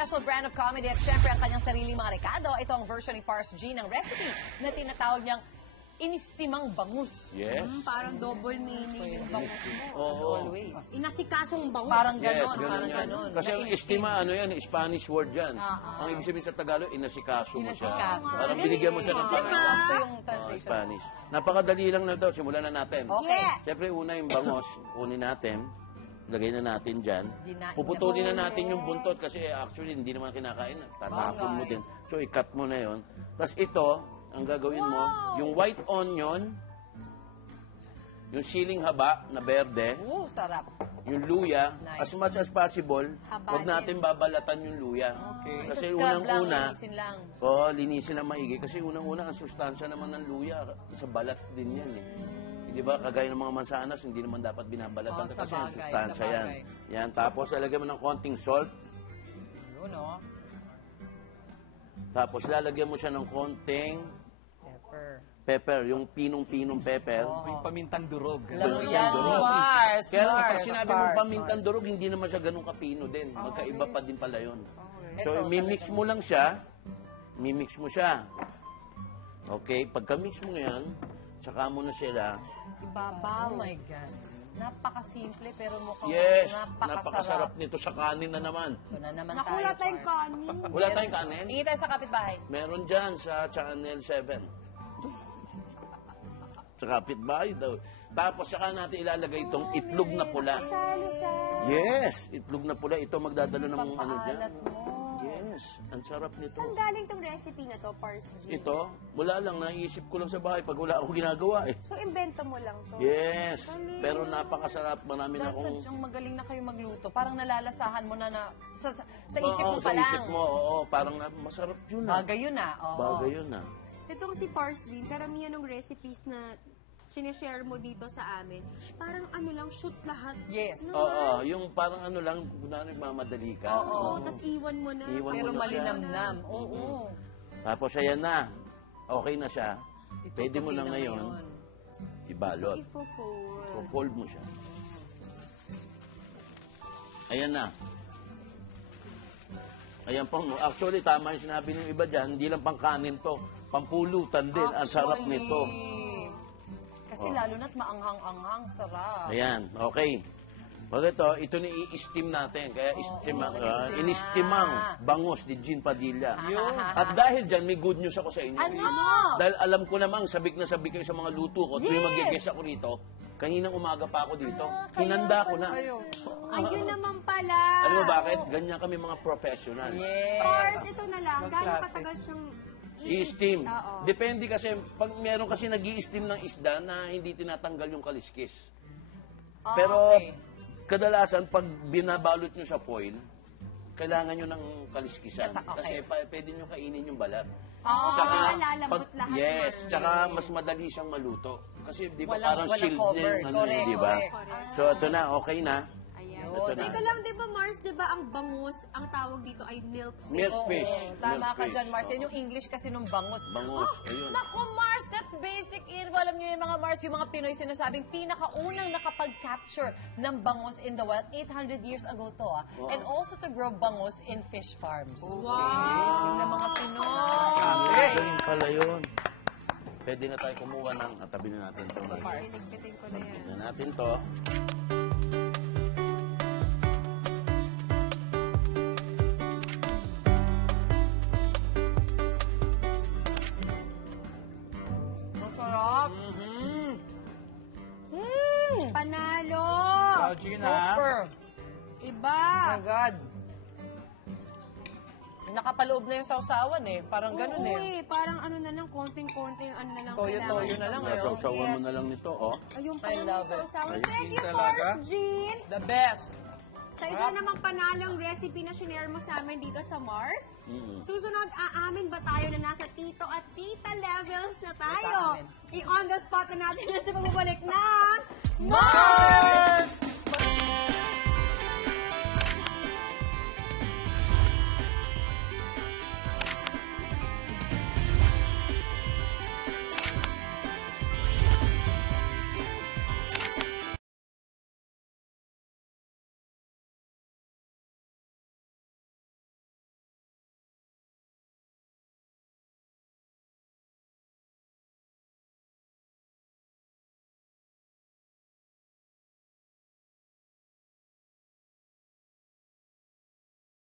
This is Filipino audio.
special brand of comedy at syempre ang kanyang sariling mga rekado. Ito ang version ni Pars G ng recipe na tinatawag niyang inistimang bangus. Yes. Parang double meaning yung bangus mo. As always. Inasikasong bangus. Parang Yes, ganon, ganun parang yan. ganon. Kasi ang estima, ano yan, Spanish word yan. Ang ibig sabihin sa Tagalog, inasikaso mo siya. Inasikaso. Parang binigyan mo siya ng parang Ito yung translation. Spanish. Napakadali lang na daw. Simulan na natin. Okay. Yeah. Siyempre, una yung bangos. Kunin natin. Lagay na natin dyan. Dinain Puputulin na natin yung buntot kasi actually hindi naman kinakain. Tatapon mo din. So, i-cut mo na yon. Tapos ito, ang gagawin mo, yung white onion, yung siling haba na berde, Sarap. yung luya, Nice. as much as possible, Habanin. huwag natin babalatan yung luya. Okay. Kasi Sa scrub lang, unang-una, linisin lang. linisin na maigi. Kasi unang-una, ang sustansya naman ng luya, sa balat din yan eh. Di ba, kagaya ng mga mansanas, hindi naman dapat binabalatan sa kasi ang bagay, sustansya sa yan. bagay. Yan, tapos lalagyan mo ng konting salt, Yun, oh. tapos lalagyan mo siya ng konting Pepper. pepper, yung pinong-pinong pepper. May pamintang durog. Alam mo Pamintang yan, durog. Mars. Kaya lang, Mars, pag sinabi mo Mars, pamintang Mars. durog, hindi naman siya ganun kapino din. Magkaiba pa din pala yun. So, Ito, mimix mo lang siya. Mimix mo siya. Okay, pagka-mix mo yan, tsaka mo na sila. Ibabaw. Oh my gosh. Napakasimple pero mukhang Yes, napakasarap. napakasarap nito sa kanin na naman. Ito na naman Naku, tayo. wala tayong Pars. kanin. Wala tayong kanin? Hingi tayo sa kapitbahay. Meron dyan sa Channel 7. Sa kapitbahay daw. Tapos saka natin ilalagay itong itlog na pula. Salo siya. Yes, itlog na pula. Ito magdadala ng ano dyan. Papaalat mo. Yes, ang sarap nito. Saan galing tong recipe na to, Pars G? Ito, wala lang, naiisip ko lang sa bahay pag wala akong ginagawa eh. So, invento mo lang to? Yes, pero napakasarap. Marami na Dahil akong... sadyang magaling na kayo magluto. Parang nalalasahan mo na sa isip Oo, mo sa pa lang. isip mo, oo, parang masarap yun ah. Bagay yun ah. Oo. Bagay yun ah. Itong si Pars G, karamihan ng recipes na sinishare mo dito sa amin, parang ano lang, shoot lahat. Yes. Oo, yung parang ano lang, kunwari mamadali ka. Oo, tas iwan mo na. Iwan Pero mo na siya. malinamnam. Oo. Tapos ayan na, okay na siya. Pwede mo Itutupi na ngayon ibalot. Ifo-fold. Fold mo siya. Ayan na. Ayan pang, actually tama yung sinabi ng iba dyan, hindi lang pang kanin to, pampulutan din. Ang sarap Actually, nito. Kasi lalo na't maanghang-anghang, sarap. Ayan, okay. Pag ito ni i-steam natin. Kaya inistimang bangus ni Jean Padilla. At dahil dyan, may good news ako sa inyo. Ano? Dahil alam ko namang sabik na sabik kayo sa mga luto ko. Tuwing mag-guess ako rito, kaninang umaga pa ako dito. Hinanda ko na. Ayun naman pala. Alam mo bakit? Ganyan kami mga professional. Yes. Pars, ito na lang. Gano'ng katagal siyang I-steam. Oo. Depende kasi, pag meron kasi nag-i-steam ng isda na hindi tinatanggal yung kaliskis. Pero, okay. kadalasan, pag binabalot nyo sa foil, kailangan nyo ng kaliskisan. Okay. Kasi pwede nyo kainin yung balat. kasi nalalambot lahat yes, naman. tsaka mas madali siyang maluto. Kasi di ba Walang parang shield cover. din, ano, Correct, di ba? correct. So, ito na, okay na. Ayan. Ito na. Teka lang, di ba Mars, di ba ang bangus, ang tawag dito ay milk fish? Milkfish. Tama ka Milkfish. dyan, Mars. Yan yung English kasi nung bangus. Bangus, ayun. Naku, Mars, that's basic info. Alam niyo yun, mga Mars, yung mga Pinoy sinasabing pinakaunang nakapag-capture ng bangus in the wild 800 years ago to. And also to grow bangus in fish farms. Wow! Ng mga Pinoy. Galing pala yun. Pwede na tayo kumuha ng, tabi na natin ito. Pinigpitin ko na yan. Tabi na natin to. Masarap. Panalo! Super. Iba! Oh my God. Nakapaloob na yung sausawan eh. Parang ganun Oo eh. parang ano na lang, konting-konting ano na lang. Toyo-toyo na lang eh. Nasawsawan mo na lang nito, oh. Ayun I pa lang love yung it. sausawan. Ayun, Thank you, talaga? Mars Jean! The best. Sa isa namang panalong recipe na sinare mo sa amin dito sa Mars, susunod, aamin ba tayo na nasa tito at tita levels na tayo? Aamin. I-on the spot na natin at sa pagbabalik ng Mars!